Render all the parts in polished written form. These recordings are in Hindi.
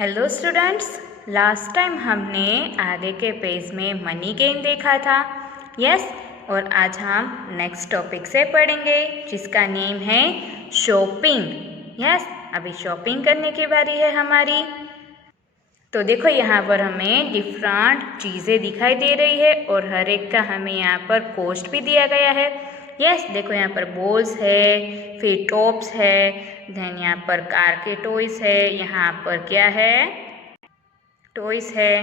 हेलो स्टूडेंट्स, लास्ट टाइम हमने आगे के पेज में मनी गेन देखा था। यस, और आज हम नेक्स्ट टॉपिक से पढ़ेंगे जिसका नेम है शॉपिंग। यस, अभी शॉपिंग करने की बारी है हमारी। तो देखो यहाँ पर हमें डिफरेंट चीज़ें दिखाई दे रही है और हर एक का हमें यहाँ पर कॉस्ट भी दिया गया है। यस, देखो यहाँ पर बॉल्स है, फिर टॉप्स है, देन यहाँ पर कार के टॉयस है, यहाँ पर क्या है टॉयस है,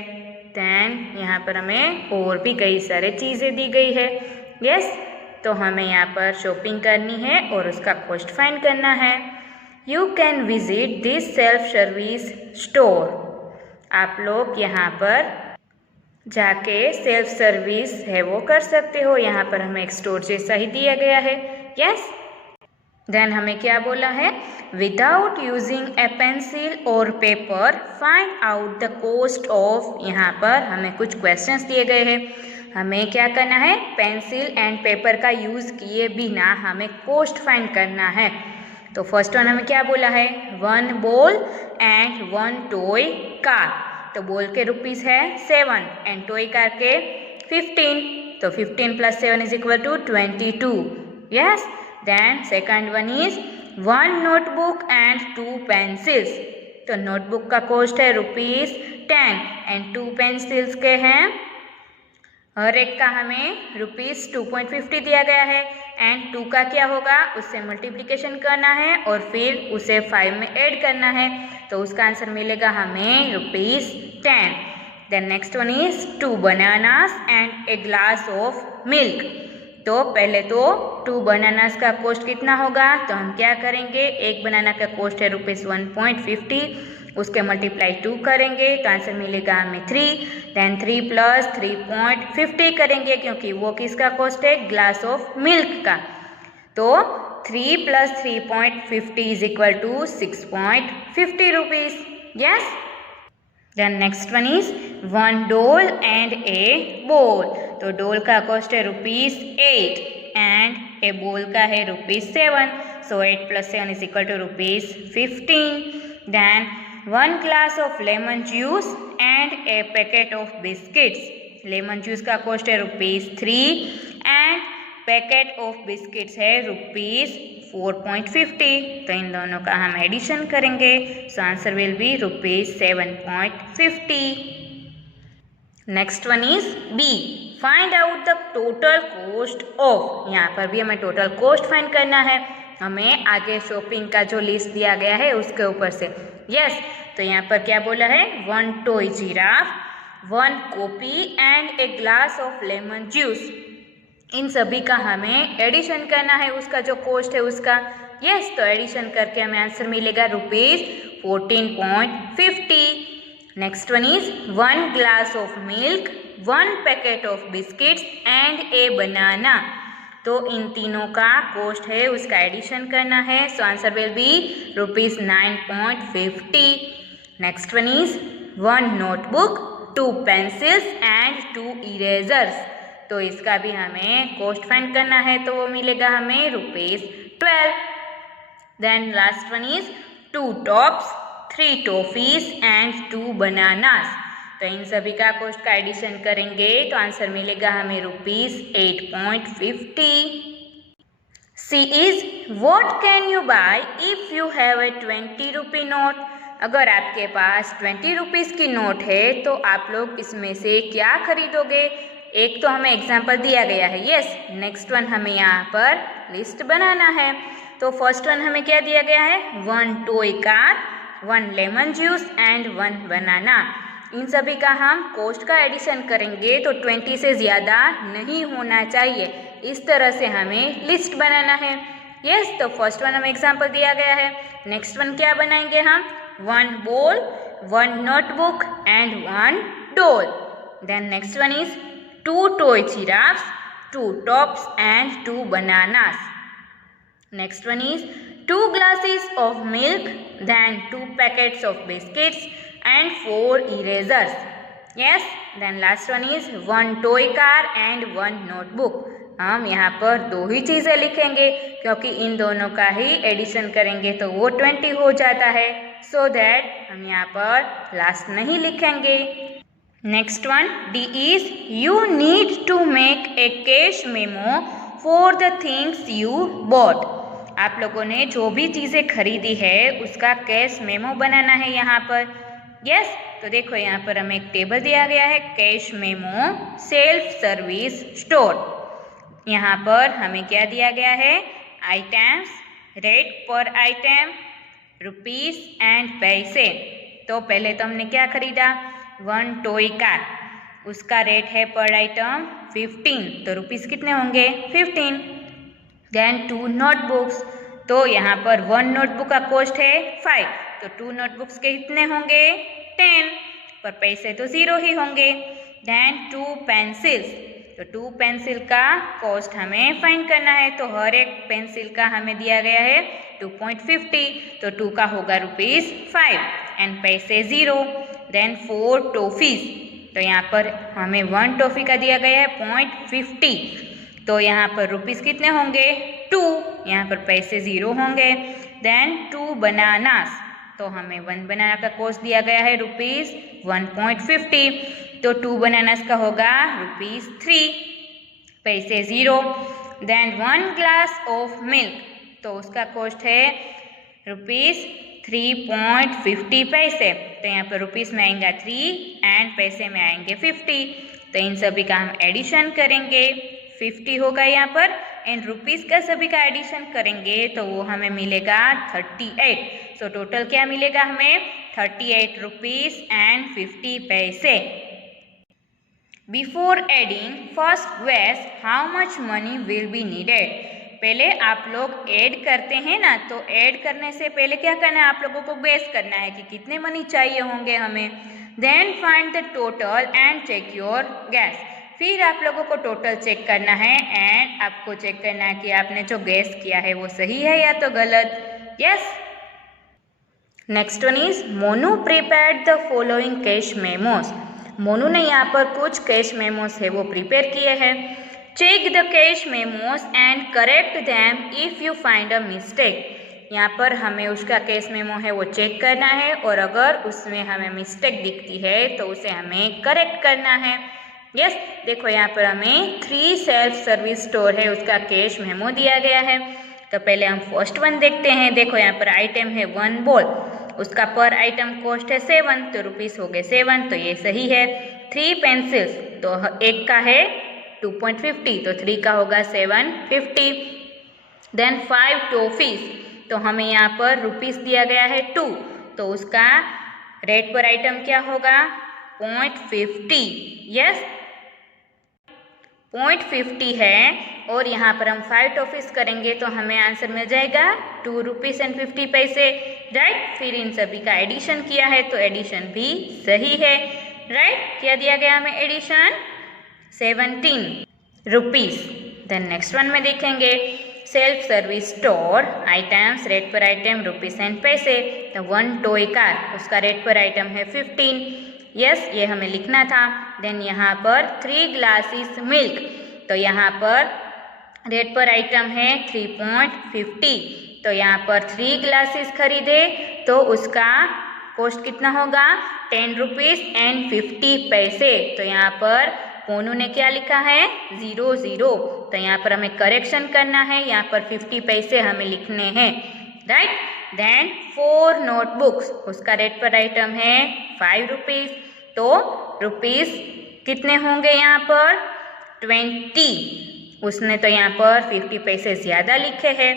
देन यहाँ पर हमें और भी कई सारे चीज़ें दी गई है। यस, तो हमें यहाँ पर शॉपिंग करनी है और उसका कॉस्ट फाइंड करना है। You can visit this self service store. आप लोग यहाँ पर जाके सेल्फ सर्विस है वो कर सकते हो। यहाँ पर हमें एक स्टोर जैसा ही दिया गया है। यस, देन हमें क्या बोला है, विदाउट यूजिंग ए पेंसिल और paper find out the cost of. यहाँ पर हमें कुछ क्वेश्चंस दिए गए हैं। हमें क्या करना है, पेंसिल एंड पेपर का यूज़ किए बिना हमें कॉस्ट फाइंड करना है। तो फर्स्ट वन हमें क्या बोला है, 1 बॉल एंड 1 टॉय कार। तो बॉल के रुपीस है 7 एंड टॉय कार के 15। तो 15 + 7 = 22। Yes, then second one is 1 notebook and 2 pencils. तो नोटबुक का कॉस्ट है ₹10 एंड 2 पेंसिल्स के हैं, हर एक का हमें ₹2.50 दिया गया है। एंड 2 का क्या होगा, उससे मल्टीप्लिकेशन करना है और फिर उसे 5 में ऐड करना है। तो उसका आंसर मिलेगा हमें ₹10। Then next one is 2 bananas and a glass of milk. तो पहले तो 2 बनानास का कॉस्ट कितना होगा, तो हम क्या करेंगे, एक बनाना का कॉस्ट है ₹1.50, उसके मल्टीप्लाई 2 करेंगे तो आंसर मिलेगा हमें 3। देन 3 + 3.50 करेंगे क्योंकि वो किसका कॉस्ट है, ग्लास ऑफ मिल्क का। तो 3 + 3.50 = 6.50 rupees. Yes, then next one is 1 doll and a ball. तो डॉल का कॉस्ट है ₹8 एंड ए बॉल का है ₹7। So 8 + 7 = ₹15। Then 1 glass of lemon juice and a packet of biscuits. Lemon juice का कॉस्ट है ₹3 एंड पैकेट ऑफ बिस्किट्स है ₹4.50। तो इन दोनों का हम एडिशन करेंगे, so answer will be ₹7.50। Next one is B, find out the total cost of. यहाँ पर भी हमें टोटल कॉस्ट फाइंड करना है, हमें आगे शॉपिंग का जो लिस्ट दिया गया है उसके ऊपर से। यस, तो यहाँ पर क्या बोला है, 1 toy giraffe, 1 copy and a glass of lemon juice. इन सभी का हमें एडिशन करना है, उसका जो कॉस्ट है उसका। यस, तो एडिशन करके हमें आंसर मिलेगा ₹14.50। Next one is 1 glass of milk, 1 packet of biscuits and a banana. तो इन तीनों का कॉस्ट है उसका एडिशन करना है, सो answer will B ₹9.50। Next one is 1 notebook, 2 pencils and 2 erasers. तो इसका भी हमें कॉस्ट फाइंड करना है, तो वो मिलेगा हमें ₹12। Then last one is 2 tops, 3 toffees and 2 bananas. तो इन सभी का कॉस्ट का एडिशन करेंगे तो आंसर मिलेगा हमें ₹8.50। C is what can you buy if you have a 20 rupee note. अगर आपके पास 20 रुपीज़ की नोट है तो आप लोग इसमें से क्या खरीदोगे। एक तो हमें एग्जाम्पल दिया गया है। यस, नेक्स्ट वन हमें यहाँ पर लिस्ट बनाना है। तो फर्स्ट वन हमें क्या दिया गया है, 1 toy car, 1 lemon juice and 1 बनाना। इन सभी का हम कॉस्ट का एडिशन करेंगे तो 20 से ज़्यादा नहीं होना चाहिए। इस तरह से हमें लिस्ट बनाना है। यस, तो फर्स्ट वन हमें एग्जाम्पल दिया गया है। नेक्स्ट वन क्या बनाएंगे हम, 1 ball, 1 notebook and 1 doll. Then next one is 2 toy giraffes, 2 tops and 2 bananas. Next one is 2 glasses of milk, then 2 packets of biscuits and 4 erasers. Yes, then last one is 1 toy car and 1 notebook. हम यहाँ पर 2 ही चीज़ें लिखेंगे क्योंकि इन दोनों का ही एडिशन करेंगे तो वो 20 हो जाता है। सो दैट हम यहाँ पर लास्ट नहीं लिखेंगे। Next one, D is you need to make a cash memo for the things you bought. आप लोगों ने जो भी चीज़ें खरीदी है उसका कैश मेमो बनाना है यहाँ पर। यस, तो देखो यहाँ पर हमें एक टेबल दिया गया है, cash memo self service store. यहाँ पर हमें क्या दिया गया है, items, rate per item, rupees and पैसे। तो पहले तो हमने क्या खरीदा, 1 टॉय कार, उसका रेट है पर आइटम 15, तो रुपीस कितने होंगे 15। देन 2 नोटबुक्स, तो यहाँ पर 1 नोटबुक का कॉस्ट है 5, तो 2 नोटबुक्स के कितने होंगे 10, पर पैसे तो 0 ही होंगे। देन 2 पेंसिल्स, तो 2 पेंसिल का कॉस्ट हमें फाइंड करना है, तो हर एक पेंसिल का हमें दिया गया है 2.50, तो 2 का होगा रुपीस 5 एंड पैसे 0। देन 4 टॉफीज, तो यहाँ पर हमें 1 टॉफी का दिया गया है 0.50, तो यहाँ पर रुपीस कितने होंगे 2, यहाँ पर पैसे 0 होंगे। देन 2 बनानास, तो हमें 1 बनाना का कॉस्ट दिया गया है रुपीस 1.50, तो 2 बनानास का होगा रुपीस 3, पैसे 0। देन 1 ग्लास ऑफ मिल्क, तो उसका कॉस्ट है रुपीस 3.50 पैसे, तो यहाँ पर रुपीस में आएगा 3 एंड पैसे में आएंगे 50, तो इन सभी का हम एडिशन करेंगे, 50 होगा यहाँ पर एंड रुपीस का सभी का एडिशन करेंगे तो वो हमें मिलेगा 38। सो टोटल क्या मिलेगा हमें 38 रुपीस एंड 50 पैसे। Before adding first guess how much money will be needed. पहले आप लोग ऐड करते हैं ना, तो ऐड करने से पहले क्या करना है, आप लोगों को गेस करना है कि कितने मनी चाहिए होंगे हमें। Then find the total and check your guess. फिर आप लोगों को टोटल चेक करना है एंड आपको चेक करना है कि आपने जो गेस किया है वो सही है या तो गलत। Yes. Next one is Monu prepared the following cash memos. Monu ने यहाँ पर कुछ कैश मेमोस है वो प्रिपेयर किए हैं। Check the cash memos and correct them if you find a mistake. यहाँ पर हमें उसका कैश मेमो है वो चेक करना है और अगर उसमें हमें मिस्टेक दिखती है तो उसे हमें करेक्ट करना है। यस, देखो यहाँ पर हमें 3 सेल्फ सर्विस स्टोर है उसका कैश मेमो दिया गया है। तो पहले हम फर्स्ट वन देखते हैं। देखो यहाँ पर आइटम है 1 बॉल, उसका पर आइटम कॉस्ट है 7, तो रुपीस हो गए 7, तो ये सही है। 3 पेंसिल्स, तो एक का है 2.50, तो 3 का होगा 7.50। देन 5 टॉफीज, तो हमें यहाँ पर रुपीस दिया गया है 2, तो उसका रेट पर आइटम क्या होगा 0.50। यस, 0.50 है और यहाँ पर हम 5 टॉफीज करेंगे तो हमें आंसर मिल जाएगा 2 रुपीस एंड 50 पैसे। राइट, फिर इन सभी का एडिशन किया है तो एडिशन भी सही है। राइट, क्या दिया गया हमें addition 17 rupees. Then next one में देखेंगे self service store, items, rate per item, rupees and पैसे। तो 1 टॉय कार, उसका रेट पर आइटम है 15। यस, ये हमें लिखना था। देन यहाँ पर 3 ग्लासेस मिल्क, तो यहाँ पर रेट पर आइटम है 3.50, तो यहाँ पर 3 ग्लासेस खरीदे तो उसका कॉस्ट कितना होगा 10 रुपीस एंड 50 पैसे। तो यहाँ पर मोनू ने क्या लिखा है 00, तो यहाँ पर हमें करेक्शन करना है, यहाँ पर 50 पैसे हमें लिखने हैं। राइट, देन 4 नोटबुक्स, उसका रेट पर आइटम है 5 रुपीस, तो रुपीस कितने होंगे यहाँ पर 20, उसने तो यहाँ पर 50 पैसे ज़्यादा लिखे हैं।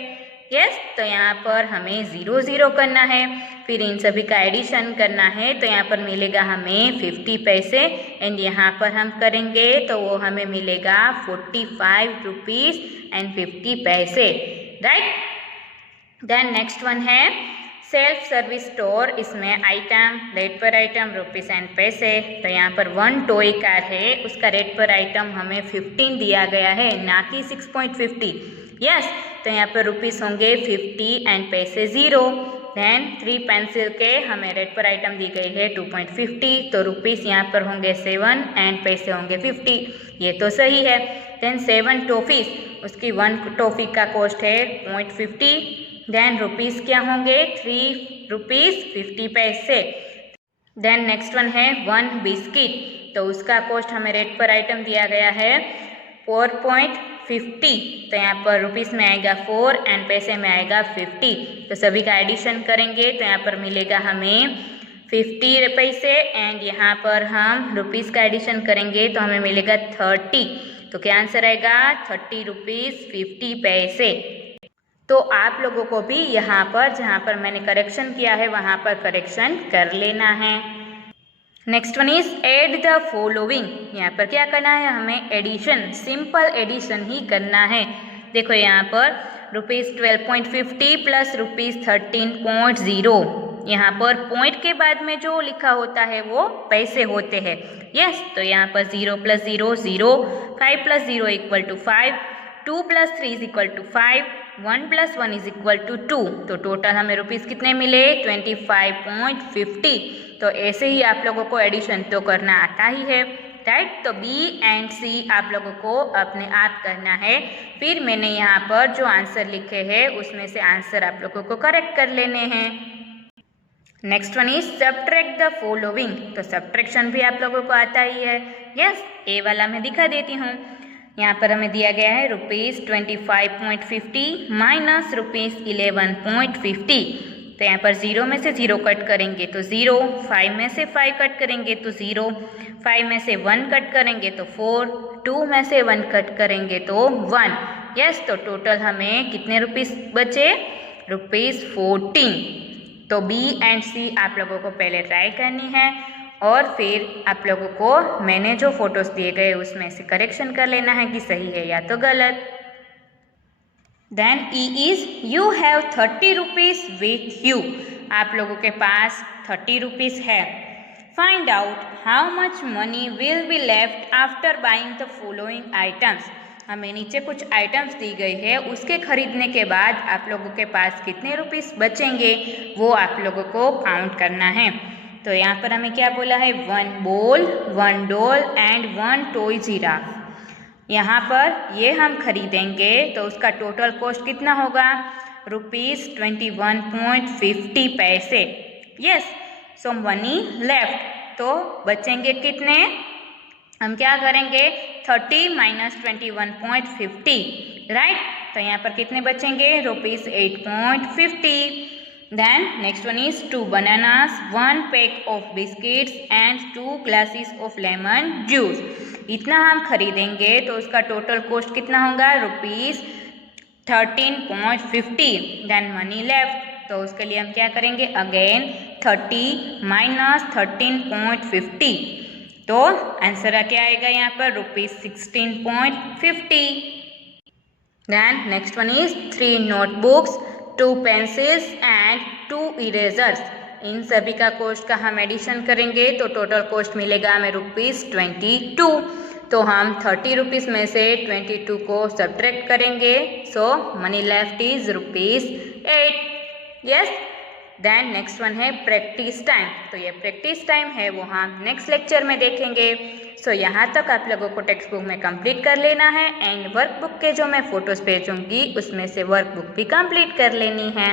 यस, तो यहाँ पर हमें 00 करना है, फिर इन सभी का एडिशन करना है तो यहाँ पर मिलेगा हमें 50 पैसे एंड यहाँ पर हम करेंगे तो वो हमें मिलेगा 45 रुपीस एंड 50 पैसे। राइट, देन नेक्स्ट वन है सेल्फ सर्विस स्टोर, इसमें item, rate per item, rupees and पैसे। तो यहाँ पर 1 टॉय कार है, उसका रेट पर आइटम हमें 15 दिया गया है ना कि 6.50। यस, तो यहाँ पर रुपीस होंगे 50 एंड पैसे 0। देन 3 पेंसिल के हमें रेट पर आइटम दी गई है 2.50, तो रुपीस यहाँ पर होंगे 7 एंड पैसे होंगे 50, ये तो सही है। देन 7 टॉफीज, उसकी 1 टॉफी का कॉस्ट है 0.50। देन रुपीज़ क्या होंगे 3 रुपीज़ 50 पैसे। देन नेक्स्ट वन है 1 बिस्किट, तो उसका कॉस्ट हमें रेट पर आइटम दिया गया है 4.50, तो यहाँ पर रुपीज़ में आएगा 4 एंड पैसे में आएगा 50, तो सभी का एडिशन करेंगे तो यहाँ पर मिलेगा हमें 50 पैसे एंड यहाँ पर हम रुपीज़ का एडिशन करेंगे तो हमें मिलेगा 30, तो क्या आंसर आएगा 30 रुपीज़ 50 पैसे। तो आप लोगों को भी यहाँ पर जहाँ पर मैंने करेक्शन किया है वहाँ पर करेक्शन कर लेना है। Next one is add the following, यहाँ पर क्या करना है हमें एडिशन, सिंपल एडिशन ही करना है। देखो यहाँ पर रुपीज़ 12.50 प्लस रुपीज़ 13.0, यहाँ पर पॉइंट के बाद में जो लिखा होता है वो पैसे होते हैं। यस, तो यहाँ पर 0 + 0 0, 5 + 0 = 5, 2 + 3 = 5, 1 + 1 = 2, तो टोटल हमें रुपीज़ कितने मिले 25.50। तो ऐसे ही आप लोगों को एडिशन तो करना आता ही है, राइट। तो बी एंड सी आप लोगों को अपने आप करना है। फिर मैंने यहाँ पर जो आंसर लिखे हैं उसमें से आंसर आप लोगों को करेक्ट कर लेने हैं। Next one is subtract the following, तो सब्ट्रैक्शन भी आप लोगों को आता ही है। यस, ए वाला मैं दिखा देती हूँ। यहाँ पर हमें दिया गया है रुपीज़ 25.50 माइनस रुपीज़ 11.50, तो यहाँ पर 0 में से 0 कट करेंगे तो 0, 5 में से 5 कट करेंगे तो 0, 5 में से 1 कट करेंगे तो 4, 2 में से 1 कट करेंगे तो 1। यस, तो टोटल हमें कितने रुपीज़ बचे रुपीज़ 14। तो बी एंड सी आप लोगों को पहले ट्राई करनी है और फिर आप लोगों को मैंने जो फोटोज दिए गए उसमें से करेक्शन कर लेना है कि सही है या तो गलत। Then E is you have 30 rupees with you, आप लोगों के पास 30 रुपीज़ है। Find out how much money will be left after buying the following items, हमें नीचे कुछ आइटम्स दी गई है, उसके खरीदने के बाद आप लोगों के पास कितने रुपीज़ बचेंगे वो आप लोगों को काउंट करना है। तो यहाँ पर हमें क्या बोला है 1 ball, 1 doll and 1 toy giraffe. यहाँ पर ये हम खरीदेंगे तो उसका टोटल कॉस्ट कितना होगा रुपीज़ 21.50 पैसे। यस, सो मनी लेफ्ट, तो बचेंगे कितने, हम क्या करेंगे 30 माइनस 21.50, राइट। तो यहाँ पर कितने बचेंगे rupees 8.50। Then next one is 2 bananas, 1 pack of biscuits and 2 glasses of lemon juice। इतना हम खरीदेंगे तो उसका टोटल कॉस्ट कितना होगा रुपीज़ 13.50। देन मनी लेफ्ट, तो उसके लिए हम क्या करेंगे अगेन 30 माइनस 13.50, तो आंसर क्या आएगा यहाँ पर rupees 16.50। Then next one is 3 notebooks, 2 pencils and 2 erasers, इन सभी का कॉस्ट का हम एडिशन करेंगे तो टोटल कॉस्ट मिलेगा हमें रुपीज़ 22। तो हम 30 रुपीज़ में से 22 को सब्ट्रैक्ट करेंगे, so money left is rupees 8। Yes, then next one है प्रैक्टिस टाइम, तो ये प्रैक्टिस टाइम है वो हम नेक्स्ट लेक्चर में देखेंगे। सो यहाँ तक आप लोगों को टेक्स्ट बुक में कंप्लीट कर लेना है एंड वर्कबुक के जो मैं फ़ोटोज़ भेजूँगी उसमें से वर्कबुक भी कंप्लीट कर लेनी है।